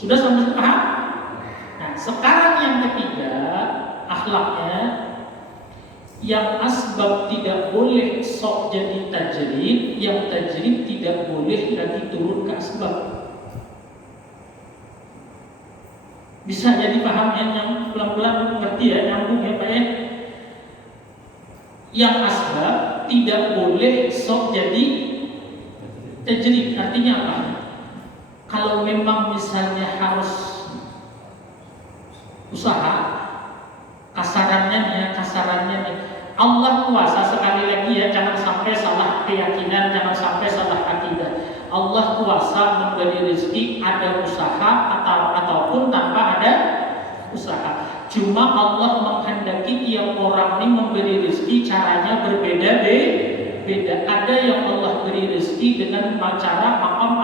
Sudah sampai paham? Nah, sekarang yang ketiga, akhlaknya, yang asbab tidak boleh sok jadi tajrid, yang tajrid tidak boleh lagi turun ke asbab. Bisa jadi paham ya, yang pelan-pelan ngerti ya, nyambung ya Pak ya. Yang asbab tidak boleh sok jadi tajrid, artinya apa? Kalau memang misalnya harus usaha, kasarannya nih, Allah kuasa, sekali lagi ya, jangan sampai salah keyakinan, jangan sampai salah akidah. Allah kuasa memberi rezeki ada usaha ataupun tanpa ada usaha. Cuma Allah menghendaki tiap orang ini memberi rezeki caranya berbeda-beda. Ada yang Allah beri rezeki dengan cara maqam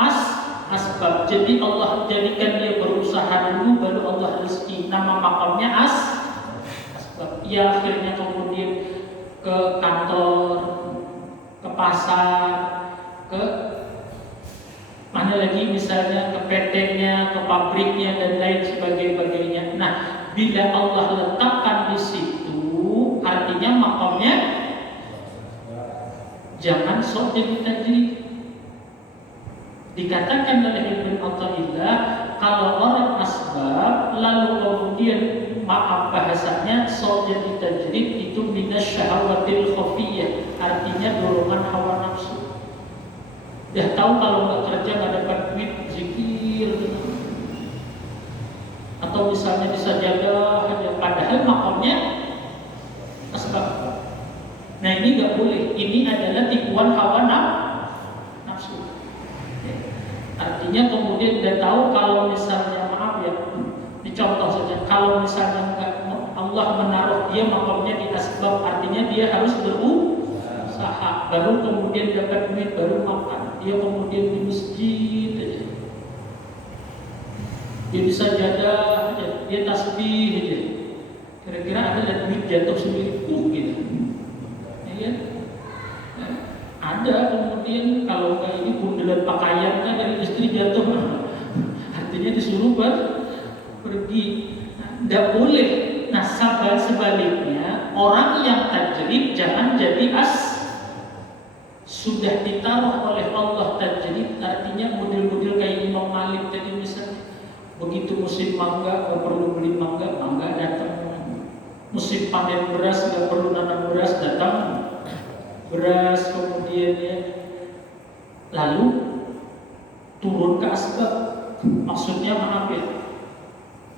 asbab. Jadi Allah jadikan dia berusaha dulu baru Allah rezeki. Nama maqamnya asbab. Ya akhirnya kemudian ke kantor, ke pasar, ke mana lagi misalnya ke PT-nya, ke pabriknya dan lain sebagainya. Nah, bila Allah letakkan di situ, artinya maqamnya jangan sok jadi tajrid. Dikatakan oleh Ibnu Athaillah, kalau orang asbab lalu kemudian maaf bahasanya sok jadi tajrid itu minasyahawatil khafiyah, artinya dorongan hawa nafsu. Dah tahu kalau nggak kerja nggak dapat duit, zikir gitu. Atau misalnya bisa jaga aja, padahal makamnya asbab. Nah ini nggak boleh, ini adalah tipuan hawa nafsu. Artinya kemudian dia tahu kalau misalnya maaf ya, dicontoh saja, kalau misalnya Allah menaruh dia makamnya di asbab, artinya dia harus berusaha, baru kemudian dapat duit, baru makan. Dia kemudian di masjid aja, dia bisa jaga aja, dia tasbih aja. Kira-kira ada duit jatuh sendiri, gitu. Ya, nah, ada kemudian kalau kayak ini bundelan pakaian kan dari istri jatuh, artinya disuruh pergi. Tidak boleh. Nah, sebaliknya orang yang tajrid jangan jadi sudah ditaruh oleh Allah tajrid, artinya model-model kayak Imam Malik tadi misalnya, begitu musim mangga nggak perlu beli mangga datang. Musim panen beras nggak perlu nanam beras, datang beras. Kemudian ya, lalu turun ke asbab, maksudnya maaf ya,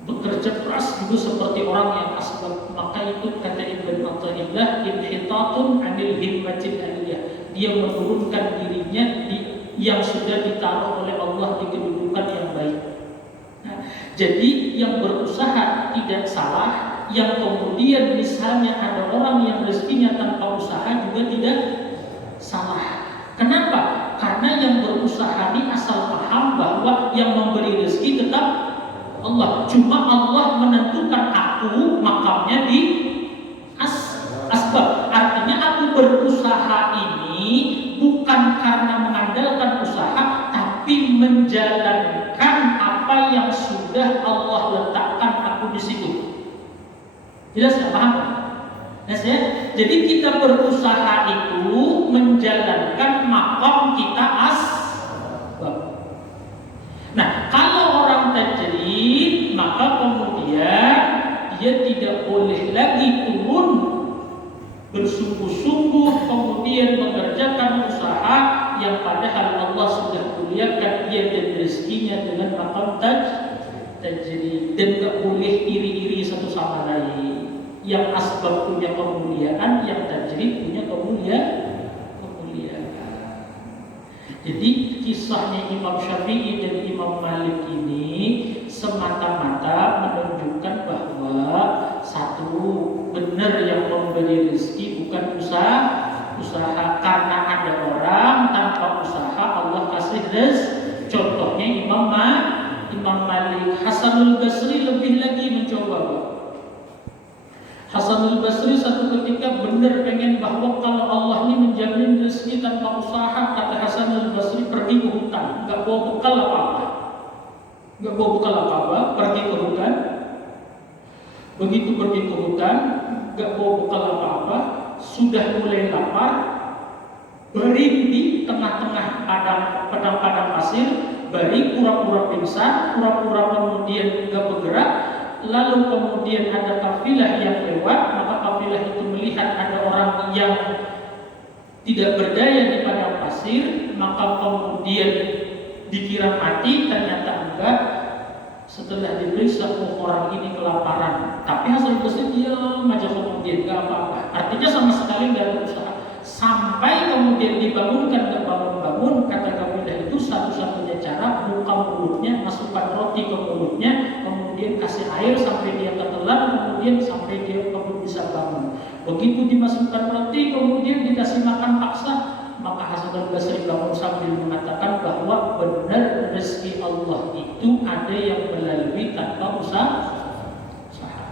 bekerja keras juga seperti orang yang asbab. Maka itu kata Ibnu Athaillah, inhitatun anil himmatil aliyah, dia menurunkan dirinya yang sudah ditaruh oleh Allah di kedudukan yang baik. Nah, jadi yang berusaha tidak salah, yang kemudian misalnya ada orang yang rezekinya tanpa usaha juga tidak salah. Kenapa? Karena yang berusaha ini asal paham bahwa yang memberi rezeki tetap Allah. Cuma Allah menentukan aku makamnya di asbab. Artinya aku berusaha ini bukan karena mengandalkan usaha, tapi menjalankan apa yang sudah Allah letakkan aku di situ. Jelas nggak paham? Jelas ya? Jadi kita berusaha itu menjalankan makam kita asbab. Nah, kalau orang tajrid, maka kemudian dia tidak boleh lagi turun bersungguh-sungguh kemudian mengerjakan usaha yang padahal Allah sudah muliakan dia dan rezekinya dengan makam tajrid. Dan tidak boleh iri-iri satu sama lain. Yang asbab punya kemuliaan, yang tajrid punya kemuliaan. Jadi kisahnya Imam Syafi'i dan Imam Malik ini semata-mata menunjukkan bahwa satu, benar yang memberi rezeki bukan usaha. Karena ada orang tanpa usaha Allah kasih rezeki. Contohnya Imam Malik. Hasanul Basri lebih lagi mencoba. Hasanul Basri satu ketika benar pengen bahwa kalau Allah ini menjamin rezeki tanpa usaha, kata Hasanul Basri, pergi ke hutan, nggak bawa bekal apa-apa. nggak bawa bekal apa-apa, pergi ke hutan. Begitu pergi ke hutan, nggak bawa bekal apa-apa, sudah mulai lapar, baring di tengah-tengah padang pasir, baring pura-pura pingsan, pura-pura kemudian nggak bergerak. Lalu kemudian ada kafilah yang lewat, maka kafilah itu melihat ada orang yang tidak berdaya di padang pasir, maka kemudian dikira mati, ternyata enggak. Setelah diperiksa, orang ini kelaparan, tapi hasil tesnya diam aja, kemudian nggak apa-apa. Artinya sama sekali nggak ada usaha. Sampai kemudian dibangunkan, nggak bangun-bangun. Kata kafilah itu satu-satunya cara buka mulutnya, masukkan roti ke mulutnya, kemudian kasih air sampai dia ketelan, kemudian sampai dia bisa bangun. Begitu dimasukkan roti, kemudian dikasih makan paksa, maka Hasan Basri bangun sambil mengatakan bahwa benar rezeki Allah itu ada yang melalui tanpa usaha.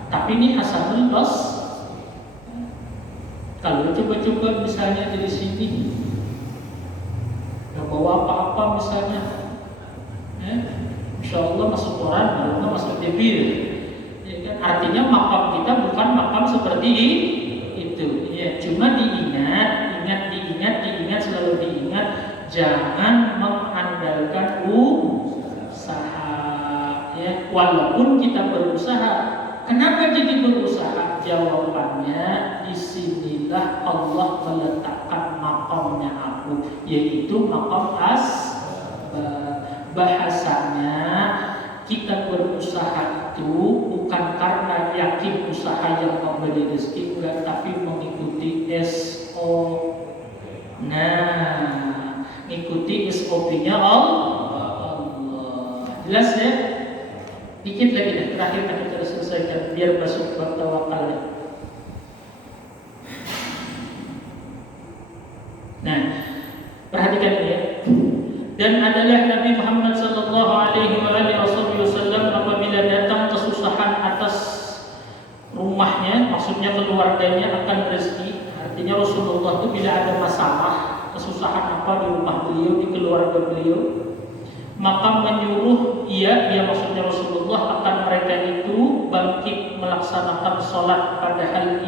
Tapi ini Hasanul Basri. Kalau coba-coba misalnya dari sini nggak bawa apa-apa misalnya, Insya Allah masuk koran, kalau nggak masuk TV, ya kan? Artinya makam kita bukan makam seperti itu. Ya, cuma diingat, selalu diingat, jangan mengandalkan usaha. Ya, walaupun kita berusaha, kenapa jadi berusaha? Jawabannya disinilah Allah meletakkan makamnya aku, yaitu makam bahasanya kita berusaha itu bukan karena yakin usaha yang memberi rezeki, enggak, tapi mengikuti SO. Nah, ikuti SOP-nya Allah. Jelas ya? Dikit lagi deh, terakhir kan kita selesaikan biar masuk bab tawakal ya. Nah, perhatikan ini ya. Dan adalah Nabi Muhammad sallallahu alaihi wasallam apabila datang kesusahan atas rumahnya, maksudnya keluarganya akan rezeki. Artinya Rasulullah itu bila ada masalah, kesusahan apa di rumah beliau, di keluarga beliau, maka menyuruh ia maksudnya Rasulullah akan mereka itu bangkit melaksanakan sholat, padahal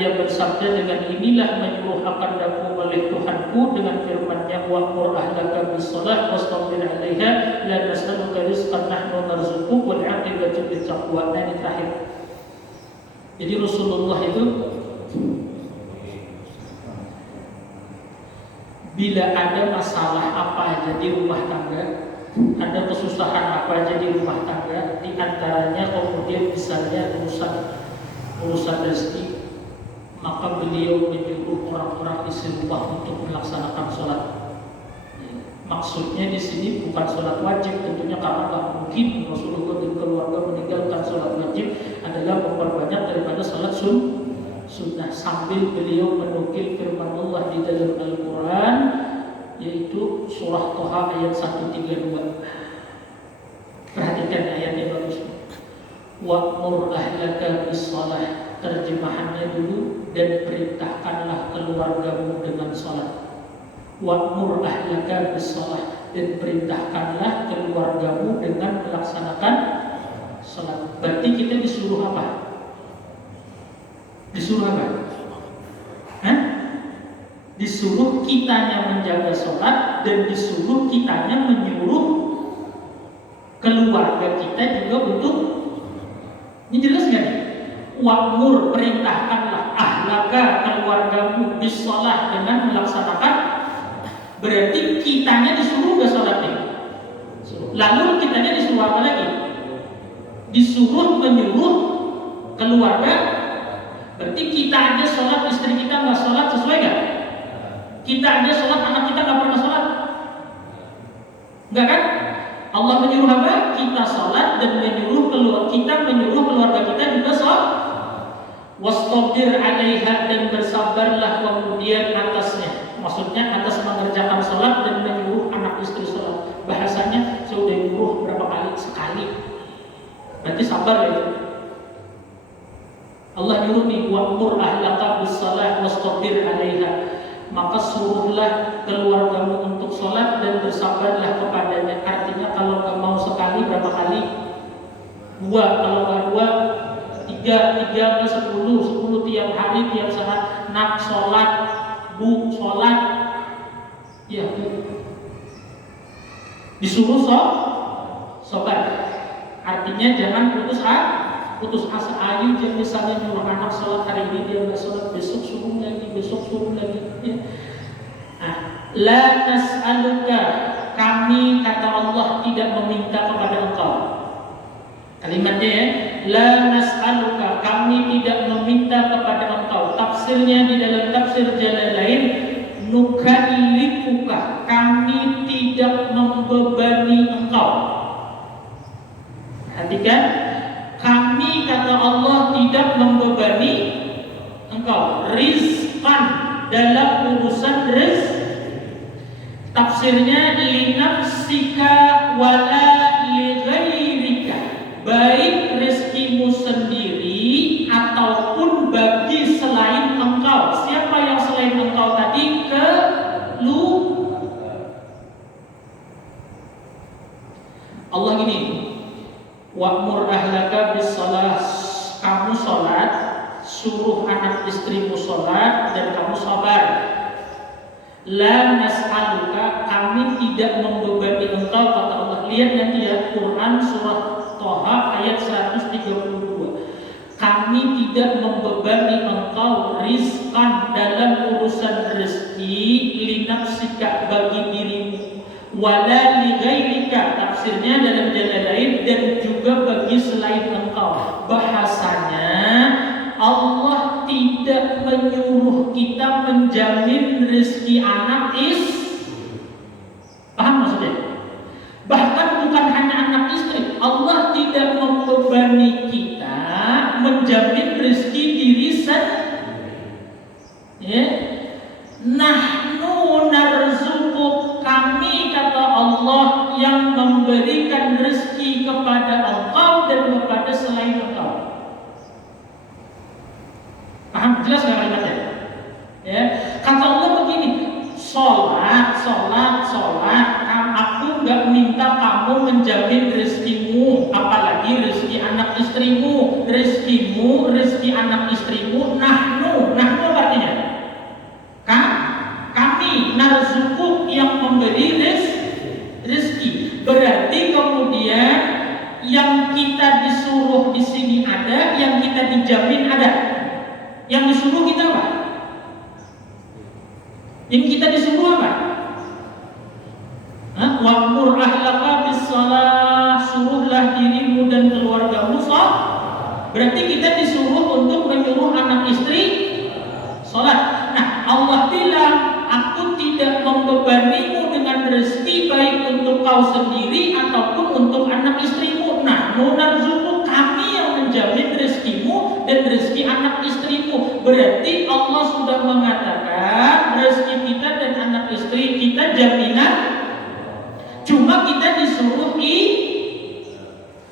ia bersabda dengan inilah menyuruh akan daku oleh Tuhanku dengan firman-Nya wa'mur ahlaka bis-shalah wastabir 'alaiha la nas'aluka rizqan nahnu narzuquka wal 'aqibatu lit-taqwa. Ini terakhir. Jadi Rasulullah itu bila ada masalah apa aja di rumah tangga, ada kesusahan apa aja di rumah tangga, di antaranya kemudian misalnya urusan rezeki, maka beliau menyuruh orang-orang isi rumah untuk melaksanakan sholat. Maksudnya di sini bukan sholat wajib, tentunya karena tak mungkin Rasulullah dan keluarga meninggalkan sholat wajib, adalah memperbanyak daripada sholat sunnah, sambil beliau menukil firman Allah di dalam Al-Quran, yaitu surah Toha ayat 132. Perhatikan ayat yang bagus. Wa'mur ahlaka bis-shalah, terjemahannya dulu, dan perintahkanlah keluargamu dengan salat. Wa'mur ahlaka bis-shalah, dan perintahkanlah keluargamu dengan melaksanakan salat. Berarti kita disuruh apa? Disuruh apa? Disuruh kitanya menjaga salat, dan disuruh kitanya menyuruh keluarga kita juga untuk. Ini jelas nggak nih? Wa'mur, perintahkanlah ahlaka, keluargamu, bis-shalah, dengan melaksanakan. Berarti kitanya disuruh nggak sholatnya? Lalu kitanya disuruh apa lagi? Disuruh menyuruh keluarga. Berarti kita aja sholat, istri kita nggak sholat, sesuai nggak? Kita aja sholat, anak kita nggak pernah sholat, nggak kan? Allah menyuruh apa? Kita sholat, dan menyuruh keluarga kita juga sholat. Wastabir 'alaiha, dan bersabarlah kemudian atasnya. Maksudnya atas mengerjakan sholat dan menyuruh anak istri sholat. Bahasanya sudah menyuruh berapa kali? Sekali. Berarti sabar ya. Allah nyuruh nih, wa'mur ahlaka bis-shalah wastabir 'alaiha. Maka suruhlah keluargamu untuk sholat dan bersabarlah kepadanya. Artinya kalau nggak mau berapa kali? 2, kalau nggak 2, 3 ke 10 tiap hari, tiap saat. Nak sholat, bu sholat, ya bu. Disuruh sholat. Artinya jangan putus asa. Ayo jangan misalnya nyuruh anak sholat hari ini dia nggak sholat, besok suruh lagi. Ya. Nah, la nas'aluka, kami kata Allah tidak meminta kepada engkau. Kalimatnya ya, la nas'aluka, kami tidak meminta kepada engkau. Tafsirnya di dalam tafsir Jalalain, nukallifuka, kami tidak membebani engkau. Perhatikan, kami kata Allah tidak membebani engkau. Rizqan, dalam urusan rezeki. Tafsirnya linafsika wala lighairika, baik rezekimu sendiri ataupun bagi selain engkau. Siapa yang selain engkau tadi? Allah gini, wa'mur ahlaka bis-shalah, kamu sholat, suruh anak istrimu sholat, dan kamu sabar. La nas'aluka, kami tidak membebani engkau kata Allah. Lihat nanti ya, Quran surah Toha ayat 132. Kami tidak membebani engkau rizqan, dalam urusan rezeki, linafsika, bagi dirimu, wala lighairika, tafsirnya dalam Jalalain, dan juga bagi selain engkau. Bahasanya Allah tidak menyuruh kita menjamin rezeki anak paham maksudnya? Bahkan bukan hanya anak istri, Allah tidak membebani kita menjamin rezeki diri sendiri. Ya. Nahnu narzuquk, kami kata Allah yang memberikan rezeki kepada engkau dan kepada selain engkau. Paham? Jelas nggak kalimatnya? Ya, kata Allah begini, sholat. Aku nggak minta kamu menjamin rezekimu, apalagi rezeki anak istrimu. Rezeki anak istrimu. Nahnu apa artinya? Kami narzukuk, yang memberi rezeki. Berarti kemudian yang kita disuruh di sini ada, yang kita dijamin ada. Yang disuruh kita apa? Yang kita disuruh apa? Wa'mur ahlaka bis-shalah, suruhlah dirimu dan keluargamu sholat. Berarti kita disuruh untuk menyuruh anak istri sholat. Nah, Allah bilang, aku tidak membebanimu dengan rezeki, baik untuk kau sendiri ataupun untuk anak istrimu. Nah, narzuquk, kami yang menjamin rezekimu dan rezeki anak istrimu. Berarti Allah sudah mengatakan rezeki kita dan anak istri kita jaminan. Cuma kita disuruh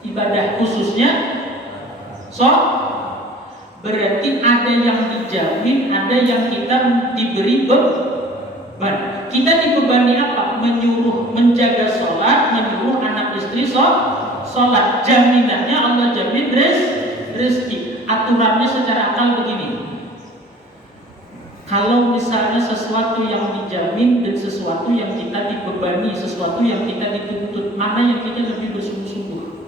ibadah, khususnya berarti ada yang dijamin, ada yang kita diberi beban. Kita dibebani apa? Menjaga sholat, menyuruh anak istri sholat. Jaminannya Allah jamin rezeki. Aturannya secara akal begini. Kalau misalnya sesuatu yang dijamin dan sesuatu yang kita dibebani, sesuatu yang kita dituntut, mana yang kita lebih bersungguh-sungguh?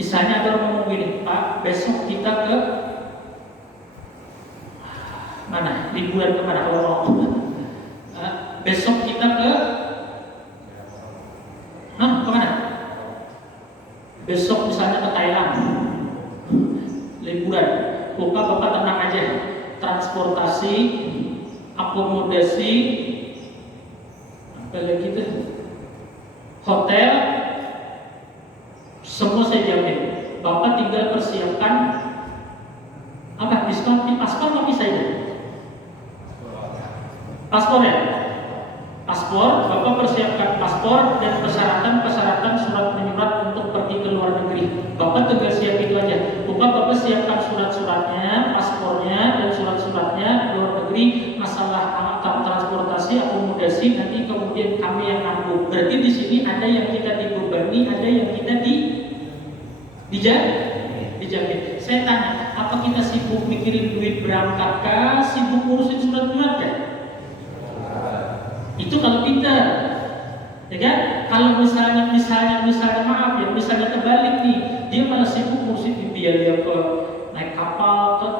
Misalnya ada orang ngomong gini, Pak, besok kita ke mana? Liburan kemana? Besok kita ke kemana? Besok misalnya ke Thailand, liburan. Buka Bapak tenang aja, transportasi, akomodasi, apa lagi itu, hotel, semua saya jamin. Bapak tinggal persiapkan apa? Diskon paspor nggak bisa itu? Paspor ya? Paspor, Bapak persiapkan paspor dan persyaratan surat menyurat untuk pergi ke luar negeri. Bapak tinggal siap itu aja. Bapak siapkan surat-suratnya, paspornya dan surat-suratnya luar negeri, masalah sini ada yang kita dibebani, ada yang kita dijamin. Saya tanya, apa kita sibuk mikirin duit berangkat kah, sibuk ngurusin surat-surat kan? Itu kalau pintar, ya kan? Kalau misalnya maaf ya, misalnya terbalik nih, dia malah sibuk ngurusin biaya dia ke naik kapal ke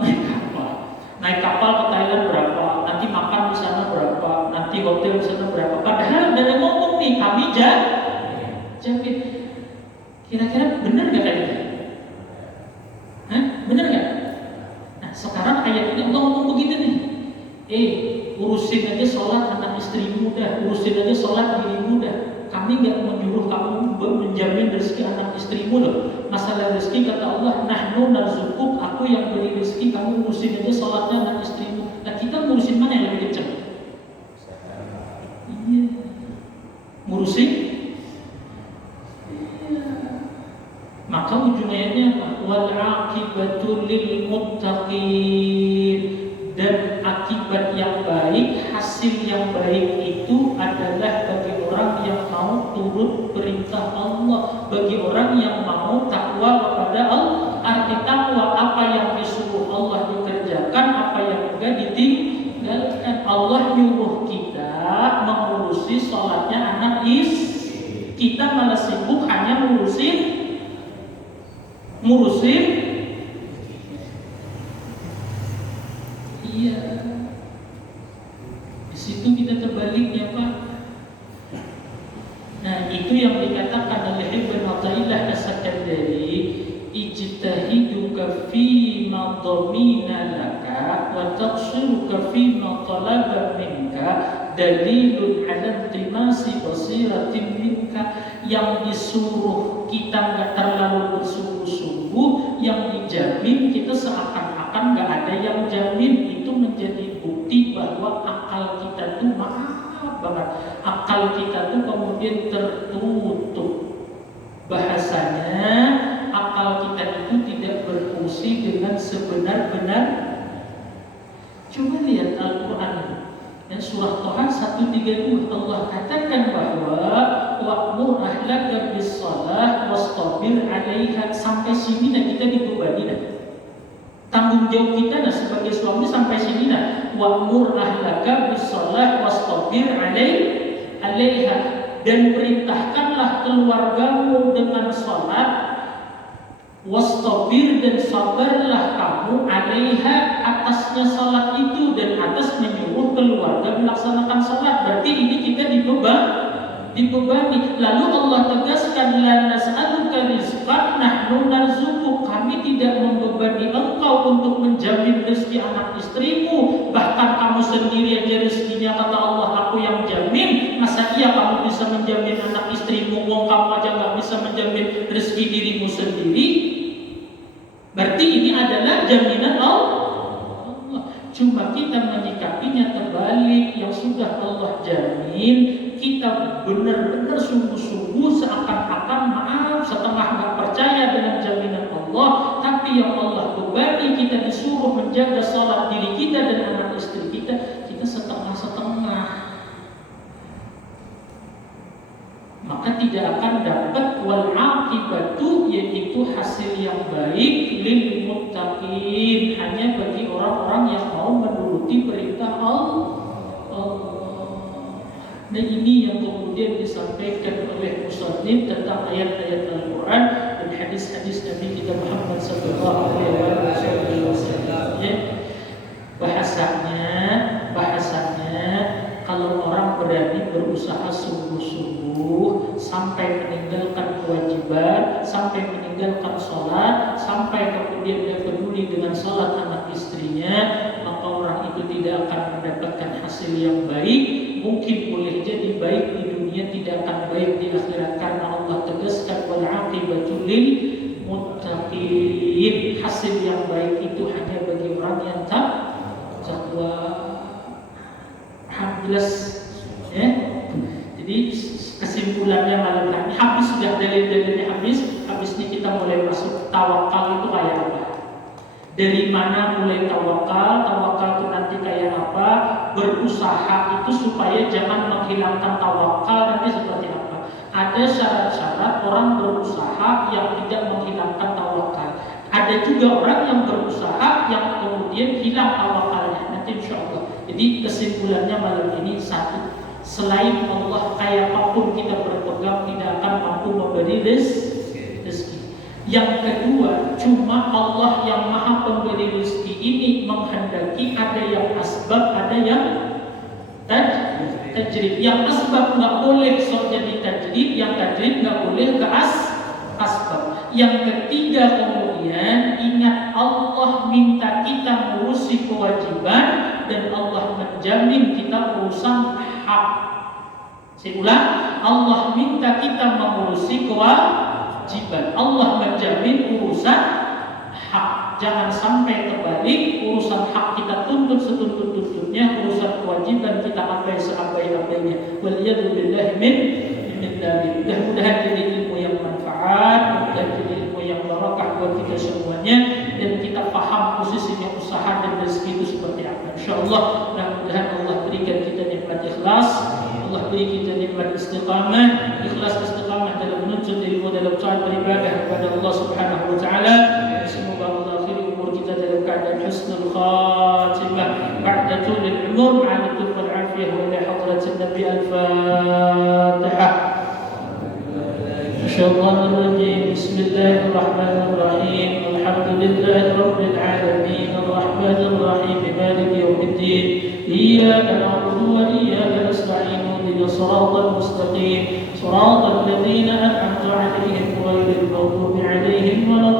Thailand berapa, nanti makan di sana berapa, nanti hotel di sana berapa. Padahal dari ngomong nih kami jamin. Kira-kira benar nggak kayak gitu? Benar nggak? Nah sekarang ayat ini Allah ngomong begini nih. Urusin aja sholat anak istrimu dah, urusin aja sholat dirimu dah. Kami nggak menyuruh kamu menjamin rezeki anak istrimu loh. Masalah rezeki kata Allah, nahnu narzuquk, aku yang beri rezeki, kamu urusin aja sholatnya anak istrimu. Nah kita ngurusin mana yang lebih kencang? Iya, ngurusin. Maka ujung ayatnya apa? Wal aqibatu lil muttaqin, dan akibat yang baik, hasil yang baik itu adalah bagi orang yang mau turut perintah Allah, bagi orang yang mau takwa kepada Allah. Arti takwa, apa yang disuruh Allah dikerjakan, apa yang enggak ditinggalkan. Allah nyuruh kita mengurusi sholatnya anak istri, kita malah sibuk hanya ngurusin iya. Di situ kita terbaliknya Pak. Nah itu yang dikatakan oleh Ibn Athaillah As-Sakandari, ijtahiduka fima dhamina laka wa taqsiruka fima talaba minka dalilun ala intimasi basiratin minka. Yang disuruh kita nggak terlalu bersungguh-sungguh, yang dijamin kita seakan-akan nggak ada yang jamin. Itu menjadi bukti bahwa akal kita tuh maaf banget, akal kita tuh kemudian tertutup. Bahasanya akal kita itu tidak berfungsi dengan sebenar-benar. Coba lihat Al-Quran dan surah Toha 132, Allah katakan bahwa wa'mur ahlaka bis-shalah wastabir 'alaiha. Sampai sini nah kita dibebani dah. Tanggung jawab kita nah sebagai suami sampai sini nah. Wa'mur ahlaka bis-shalah wastabir 'alaiha, dan perintahkanlah keluargamu dengan salat, wastabir, dan sabarlah kamu 'alaiha, atasnya salat itu, dan atas menyuruh keluarga melaksanakan salat. Berarti ini kita dibebani. Lalu Allah tegaskan, la nas'aluka rizqan nahnu narzuquk, kami tidak membebani engkau untuk menjamin rezeki anak istrimu, bahkan kamu sendiri aja rezekinya kata Allah aku yang jamin. Masa iya kamu bisa menjamin anak istrimu, wong kamu aja nggak bisa menjamin rezeki dirimu sendiri? Berarti ini adalah jaminan Allah. Cuma kita menyikapinya terbalik. Yang sudah Allah jamin, kita benar-benar sungguh-sungguh seakan-akan maaf setengah nggak percaya dengan jaminan Allah. Tapi yang Allah bebani kita disuruh menjaga sholat diri kita dan anak istri kita, kita setengah-setengah. Maka tidak akan dapat wal aqibatu, yaitu hasil yang baik, lil muttaqin, hanya bagi orang-orang yang mau menuruti perintah Allah. Dan ini yang kemudian disampaikan oleh musannif tentang ayat-ayat Al-Quran dan hadis-hadis Nabi kita Muhammad sallallahu alaihi wasallam. Bahasanya kalau orang berani berusaha sungguh-sungguh sampai meninggalkan kewajiban, sampai meninggalkan sholat, sampai kemudian dia peduli dengan sholat anak istrinya, maka orang itu tidak akan mendapatkan hasil yang baik. Mungkin boleh jadi baik di dunia, tidak akan baik di akhirat, karena Allah tegaskan wal aqibatu lil muttaqin. Hasil yang baik itu hanya bagi orang yang takwa. Alhamdulillah ya. Jadi kesimpulannya malam hari habis, sudah dalil-dalilnya habis ini kita mulai masuk tawakal itu kayak apa? Dari mana mulai tawakal? Tawakal itu nanti kayak apa? Berusaha itu supaya jangan menghilangkan tawakal nanti seperti apa? ada syarat-syarat orang berusaha yang tidak menghilangkan tawakal. Ada juga orang yang berusaha yang kemudian hilang tawakalnya. Nanti insya Allah. Jadi kesimpulannya malam ini satu, selain Allah kayak apapun kita berpegang tidak akan mampu memberi rezeki. Yang kedua, cuma Allah yang maha pemberi rezeki ini menghendaki ada yang asbab, ada yang tajrib. Yang asbab nggak boleh sok jadi tajrib, yang tajrib nggak boleh ke asbab. Yang ketiga kemudian ingat Allah minta kita mengurusi kewajiban dan Allah menjamin kita urusan hak. Saya ulang, Allah minta kita mengurusi kewajiban, Allah menjamin urusan hak. Jangan sampai terbalik, urusan hak kita tuntut setuntut-tuntutnya, urusan kewajiban kita abai seabai-abainya. Waliyadzubillahi min dzalik. Mudah-mudahan jadi ilmu yang manfaat, dan jadi ilmu yang barakah buat kita semuanya, dan kita paham posisinya usaha dan rezeki itu seperti apa. Insyaallah mudah-mudahan Allah berikan kita nikmat ikhlas, Allah beri kita nikmat istiqamah, ikhlas istiqamah dalam menuntut ilmu, dalam cara beribadah kepada Allah Subhanahu wa taala. Semoga Allah akhiri umur kita dalam keadaan husnul khatimah ba'da tulil umur ma'al tuq wal afiyah wa ila hadratin nabi al-fatihah. Bismillahirrahmanirrahim. Bismillahirrahmanirrahim. Alhamdulillahi rabbil alamin. Arrahmanir rahim. Maliki yaumiddin. Iyyaka na'budu wa iyyaka nasta'in. Ihdinas siratal mustaqim. Siratal ladzina an'amta 'alaihim ghairil maghdubi 'alaihim waladdallin.